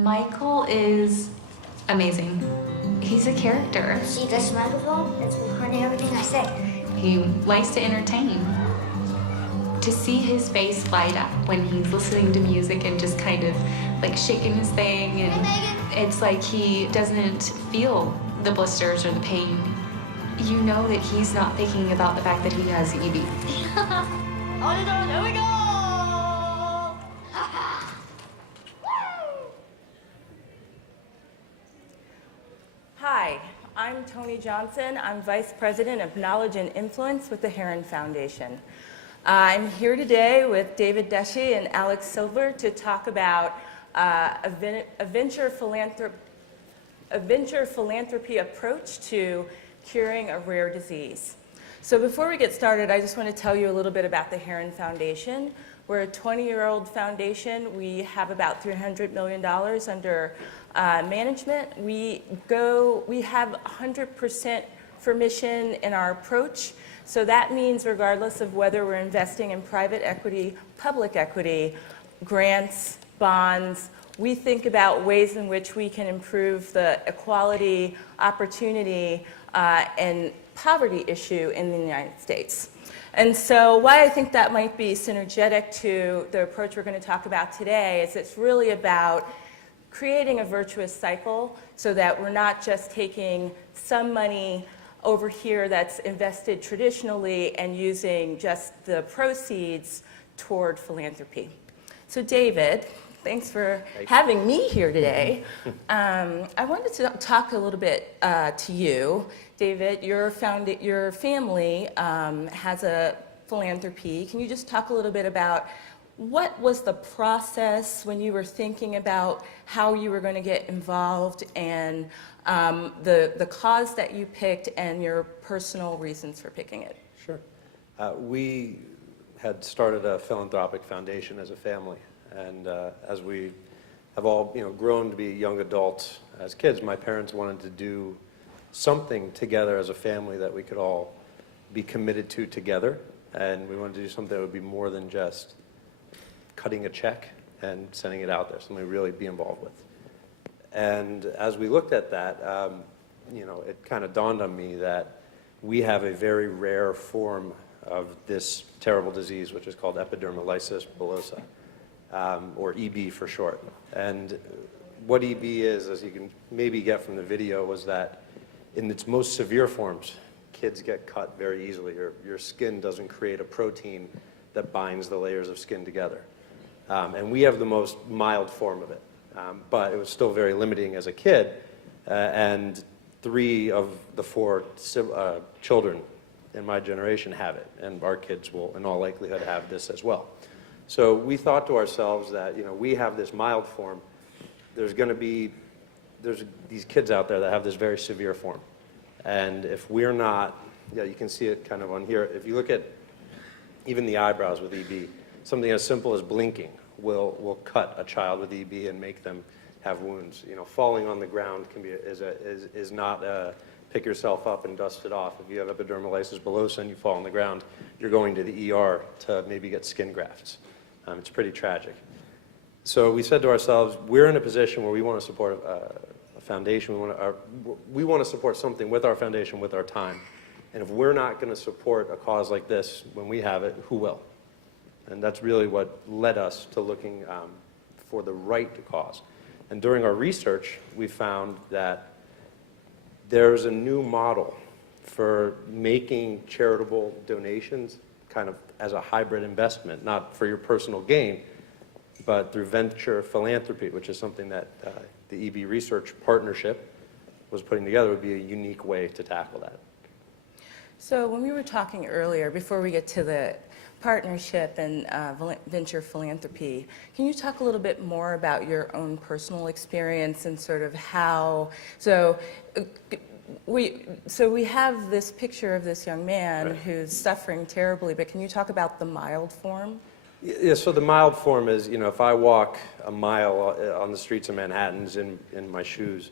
Michael is amazing. He's a character. See this microphone? It's recording everything I say. He likes to entertain. To see his face light up when he's listening to music and just kind of like shaking his thing, and it's like he doesn't feel the blisters or the pain. You know that he's not thinking about the fact that he has EB. On and on, there we go! Hi, I'm Toni Johnson. I'm Vice President of Knowledge and Influence with the Heron Foundation. I'm here today with Deshe and Alex Silver to talk about a venture philanthropy approach to curing a rare disease. So before we get started, I just want to tell you a little bit about the Heron Foundation. We're a 20-year-old foundation. We have about $300 million under management. We have 100% for mission in our approach. So that means regardless of whether we're investing in private equity, public equity, grants, bonds, we think about ways in which we can improve the equality, opportunity, and poverty issue in the United States. And so why I think that might be synergetic to the approach we're going to talk about today is it's really about creating a virtuous cycle so that we're not just taking some money over here that's invested traditionally and using just the proceeds toward philanthropy. So David, thanks for having me here today. I wanted to talk a little bit to you. David, your family has a philanthropy. Can you just talk a little bit about what was the process when you were thinking about how you were going to get involved and the cause that you picked and your personal reasons for picking it? Sure. We had started a philanthropic foundation as a family, and as we have all grown to be young adults as kids, my parents wanted to do something together as a family that we could all be committed to together, and we wanted to do something that would be more than just cutting a check and sending it out there, something to really be involved with. And as we looked at that, it kind of dawned on me that we have a very rare form of this terrible disease, which is called epidermolysis bullosa, or EB for short. And what EB is, as you can maybe get from the video, was that in its most severe forms, kids get cut very easily. Your skin doesn't create a protein that binds the layers of skin together. And we have the most mild form of it. But it was still very limiting as a kid, and 3 of the 4 children in my generation have it, and our kids will in all likelihood have this as well. So we thought to ourselves that we have this mild form, there's these kids out there that have this very severe form, and if we're not, you can see it kind of on here, if you look at even the eyebrows with EB, something as simple as blinking will cut a child with EB and make them have wounds. Falling on the ground is not pick yourself up and dust it off. If you have epidermolysis bullosa and you fall on the ground, you're going to the ER to maybe get skin grafts. It's pretty tragic. So we said to ourselves, we're in a position where we want to support a foundation. We want to support something with our foundation, with our time. And if we're not going to support a cause like this when we have it, who will? And that's really what led us to looking for the right cause. And during our research, we found that there's a new model for making charitable donations kind of as a hybrid investment, not for your personal gain, but through venture philanthropy, which is something that the EB Research Partnership was putting together, would be a unique way to tackle that. So when we were talking earlier, before we get to the partnership and venture philanthropy, can you talk a little bit more about your own personal experience and sort of how, so we have this picture of this young man Right. who's suffering terribly, but can you talk about the mild form? Yeah, so the mild form is, if I walk a mile on the streets of Manhattan in my shoes,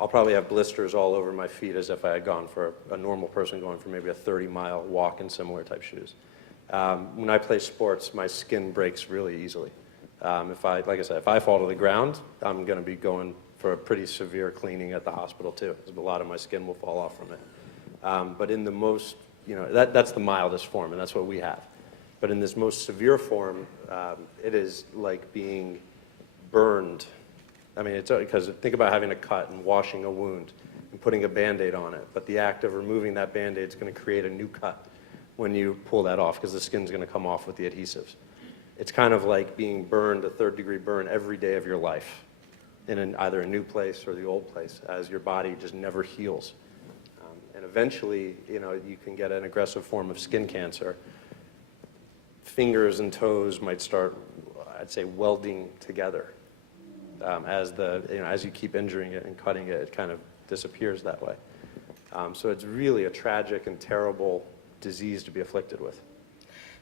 I'll probably have blisters all over my feet as if I had gone for a normal person going for maybe a 30-mile walk in similar type shoes. When I play sports, my skin breaks really easily. Like I said, if I fall to the ground, I'm going to be going for a pretty severe cleaning at the hospital too, because a lot of my skin will fall off from it. But in the most, that's the mildest form, and that's what we have. But in this most severe form, it is like being burned. I mean, it's because think about having a cut and washing a wound and putting a Band-Aid on it. But the act of removing that Band-Aid is going to create a new cut when you pull that off, because the skin's going to come off with the adhesives. It's kind of like being burned, a third-degree burn, every day of your life in either a new place or the old place, as your body just never heals. And eventually, you can get an aggressive form of skin cancer. Fingers and toes might start, I'd say, welding together. As you keep injuring it and cutting it, it kind of disappears that way. So it's really a tragic and terrible disease to be afflicted with.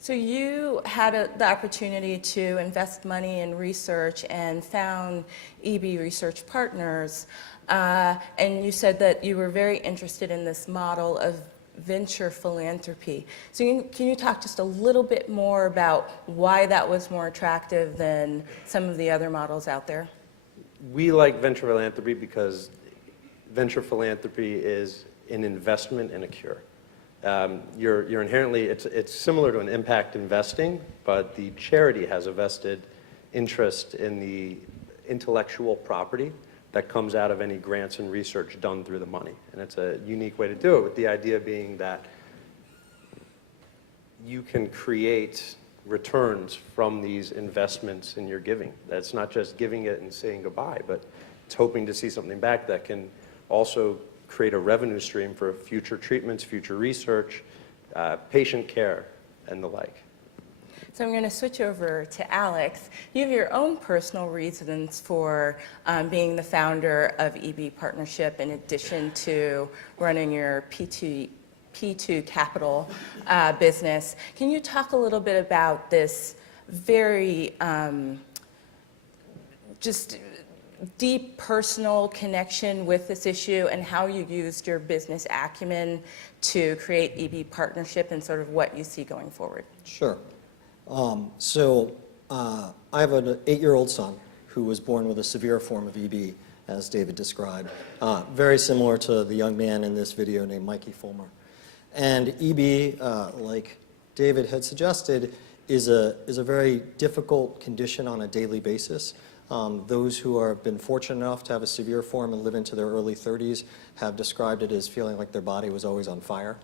So you had the opportunity to invest money in research and found EB Research Partners, and you said that you were very interested in this model of venture philanthropy. So can you talk just a little bit more about why that was more attractive than some of the other models out there? We like venture philanthropy because venture philanthropy is an investment in a cure. You're inherently, it's similar to an impact investing, but the charity has a vested interest in the intellectual property that comes out of any grants and research done through the money. And it's a unique way to do it, with the idea being that you can create returns from these investments in your giving. That's not just giving it and saying goodbye, but it's hoping to see something back that can also create a revenue stream for future treatments, future research, patient care, and the like. So I'm going to switch over to Alex. You have your own personal reasons for being the founder of EB Partnership, in addition to running your P2 Capital business. Can you talk a little bit about this very just deep personal connection with this issue, and how you used your business acumen to create EB Partnership and sort of what you see going forward? Sure. I have an 8-year-old son who was born with a severe form of EB, as David described, very similar to the young man in this video named Mikey Fulmer. And EB, like David had suggested, is a very difficult condition on a daily basis. Those who have been fortunate enough to have a severe form and live into their early 30s have described it as feeling like their body was always on fire.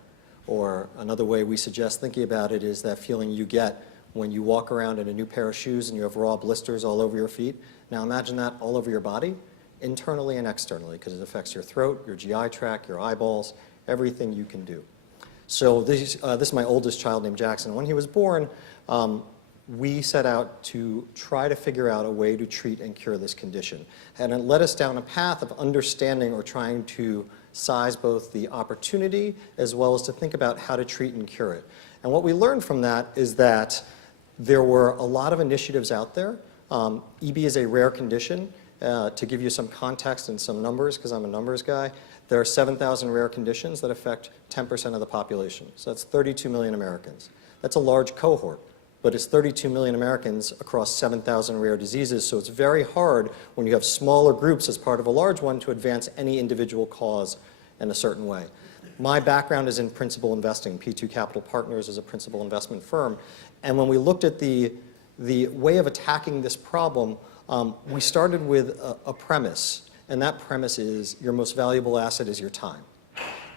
Or another way we suggest thinking about it is that feeling you get when you walk around in a new pair of shoes and you have raw blisters all over your feet. Now imagine that all over your body, internally and externally, because it affects your throat, your GI tract, your eyeballs, everything you can do. So this is my oldest child named Jackson. When he was born, we set out to try to figure out a way to treat and cure this condition. And it led us down a path of understanding or trying to size both the opportunity as well as to think about how to treat and cure it. And what we learned from that is that there were a lot of initiatives out there. EB is a rare condition. To give you some context and some numbers, because I'm a numbers guy, there are 7,000 rare conditions that affect 10% of the population. So that's 32 million Americans. That's a large cohort, but it's 32 million Americans across 7,000 rare diseases, so it's very hard when you have smaller groups as part of a large one to advance any individual cause in a certain way. My background is in principal investing. P2 Capital Partners is a principal investment firm. And when we looked at the way of attacking this problem, we started with a premise. And that premise is your most valuable asset is your time.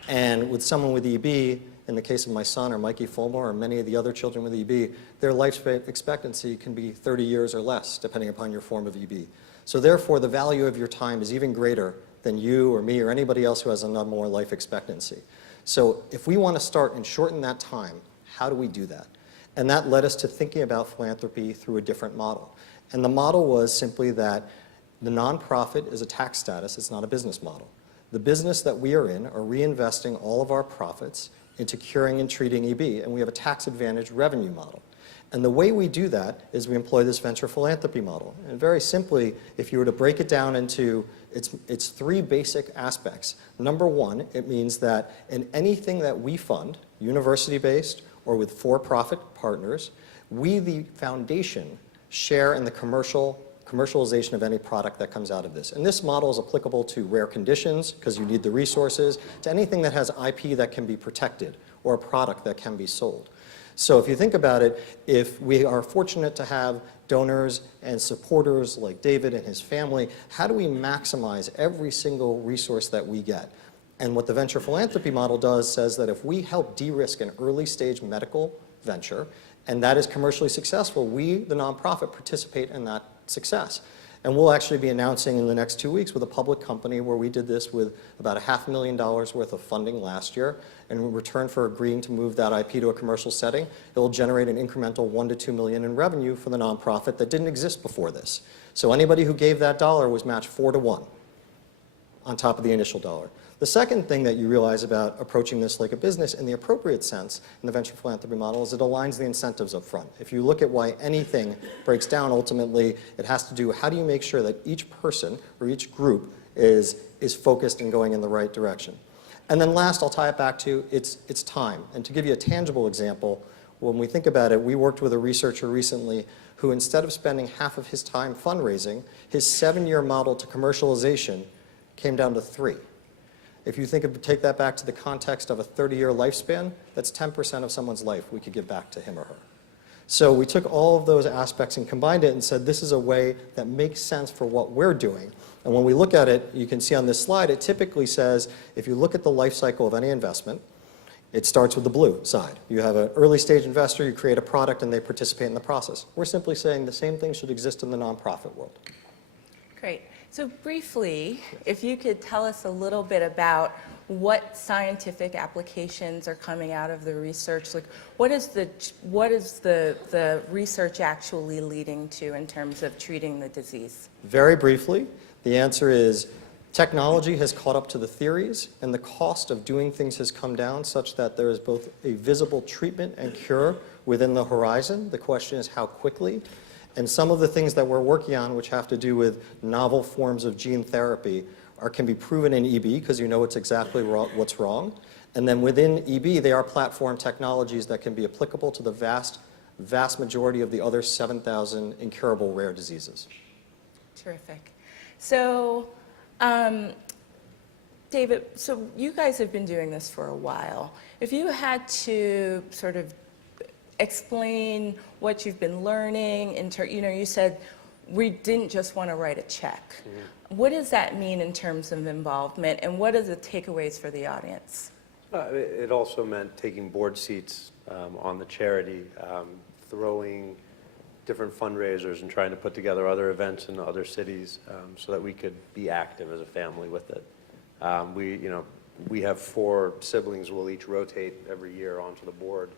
And with someone with EB, in the case of my son or Mikey Fulmer or many of the other children with EB, their life expectancy can be 30 years or less, depending upon your form of EB. So therefore, the value of your time is even greater than you or me or anybody else who has a more life expectancy. So if we want to start and shorten that time, how do we do that? And that led us to thinking about philanthropy through a different model. And the model was simply that the nonprofit is a tax status, it's not a business model. The business that we are in are reinvesting all of our profits into curing and treating EB, and we have a tax advantage revenue model. And the way we do that is we employ this venture philanthropy model. And very simply, if you were to break it down into its 3 basic aspects. Number 1, it means that in anything that we fund, university-based or with for-profit partners, we, the foundation, share in the commercialization of any product that comes out of this. And this model is applicable to rare conditions, because you need the resources, to anything that has IP that can be protected or a product that can be sold. So if you think about it, if we are fortunate to have donors and supporters like David and his family, how do we maximize every single resource that we get? And what the venture philanthropy model does says that if we help de-risk an early stage medical venture, and that is commercially successful, we, the nonprofit, participate in that success. And we'll actually be announcing in the next 2 weeks with a public company where we did this with about $500,000 worth of funding last year. And in return for agreeing to move that IP to a commercial setting, it will generate an incremental $1 to $2 million in revenue for the nonprofit that didn't exist before this. So anybody who gave that dollar was matched 4 to 1 on top of the initial dollar. The second thing that you realize about approaching this like a business in the appropriate sense in the venture philanthropy model is it aligns the incentives up front. If you look at why anything breaks down, ultimately, it has to do how do you make sure that each person or each group is focused and going in the right direction. And then last, I'll tie it back to it's time. And to give you a tangible example, when we think about it, we worked with a researcher recently who, instead of spending half of his time fundraising, his 7-year model to commercialization came down to 3. If you take that back to the context of a 30-year lifespan, that's 10% of someone's life we could give back to him or her. So we took all of those aspects and combined it and said this is a way that makes sense for what we're doing. And when we look at it, you can see on this slide, it typically says if you look at the life cycle of any investment, it starts with the blue side. You have an early stage investor, you create a product, and they participate in the process. We're simply saying the same thing should exist in the nonprofit world. Great. So briefly, if you could tell us a little bit about what scientific applications are coming out of the research. Like, what is the research actually leading to in terms of treating the disease? Very briefly, the answer is technology has caught up to the theories, and the cost of doing things has come down such that there is both a visible treatment and cure within the horizon. The question is how quickly. And some of the things that we're working on, which have to do with novel forms of gene therapy, can be proven in EB because you know it's exactly what's wrong. And then within EB, they are platform technologies that can be applicable to the vast majority of the other 7,000 incurable rare diseases. Terrific. So, David, so you guys have been doing this for a while. If you had to sort of explain what you've been learning, you said we didn't just want to write a check. Mm-hmm. What does that mean in terms of involvement, and what are the takeaways for the audience? It also meant taking board seats on the charity, throwing different fundraisers and trying to put together other events in other cities so that we could be active as a family with it. We have 4 siblings. We'll each rotate every year onto the board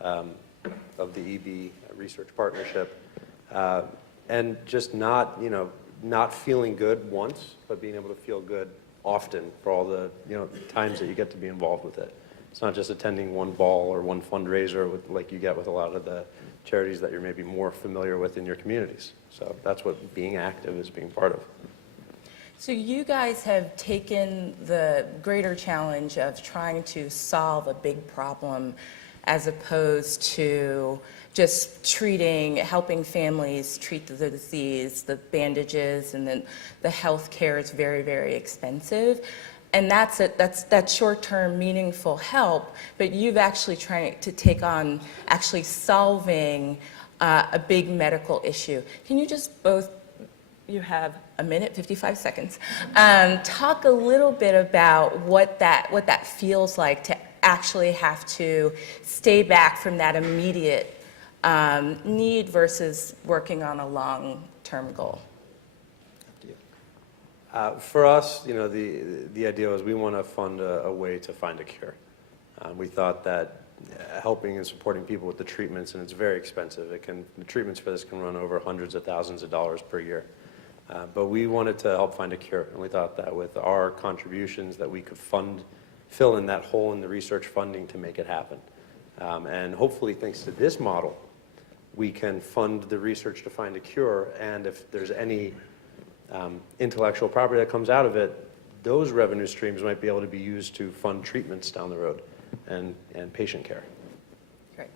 of the EB Research Partnership, and just not feeling good once, but being able to feel good often for all the times that you get to be involved with it. It's not just attending one ball or one fundraiser like you get with a lot of the charities that you're maybe more familiar with in your communities. So that's what being active is being part of. So you guys have taken the greater challenge of trying to solve a big problem as opposed to just helping families treat the disease. The bandages and then the health care is very, very expensive. And that's short-term meaningful help, but you've actually trying to take on actually solving a big medical issue. Can you just you have a minute, 55 seconds, talk a little bit about what that feels like to actually have to stay back from that immediate need versus working on a long-term goal? For us, the idea was we want to fund a way to find a cure. We thought that helping and supporting people with the treatments, and it's very expensive. The treatments for this can run over hundreds of thousands of dollars per year. But we wanted to help find a cure, and we thought that with our contributions that we could fill in that hole in the research funding to make it happen. And hopefully, thanks to this model, we can fund the research to find a cure, and if there's any intellectual property that comes out of it, those revenue streams might be able to be used to fund treatments down the road and patient care. Great.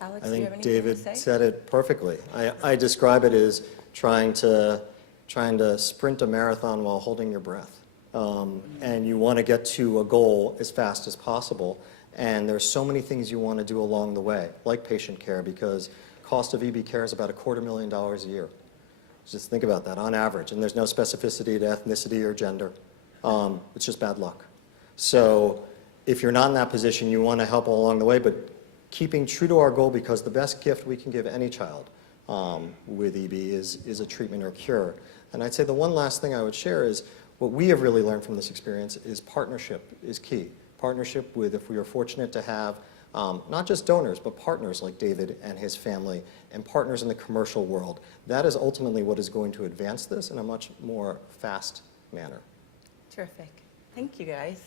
Alex, I do you think have anything to David say? said it perfectly. I describe it as trying to sprint a marathon while holding your breath. And you want to get to a goal as fast as possible. And there's so many things you want to do along the way, like patient care, because cost of EB care is about $250,000 a year. Just think about that on average. And there's no specificity to ethnicity or gender. It's just bad luck. So if you're not in that position, you want to help along the way, but keeping true to our goal, because the best gift we can give any child with EB is a treatment or cure. And I'd say the one last thing I would share is what we have really learned from this experience is partnership is key. Partnership with, if we are fortunate to have not just donors, but partners like David and his family, and partners in the commercial world. That is ultimately what is going to advance this in a much more fast manner. Terrific. Thank you, guys.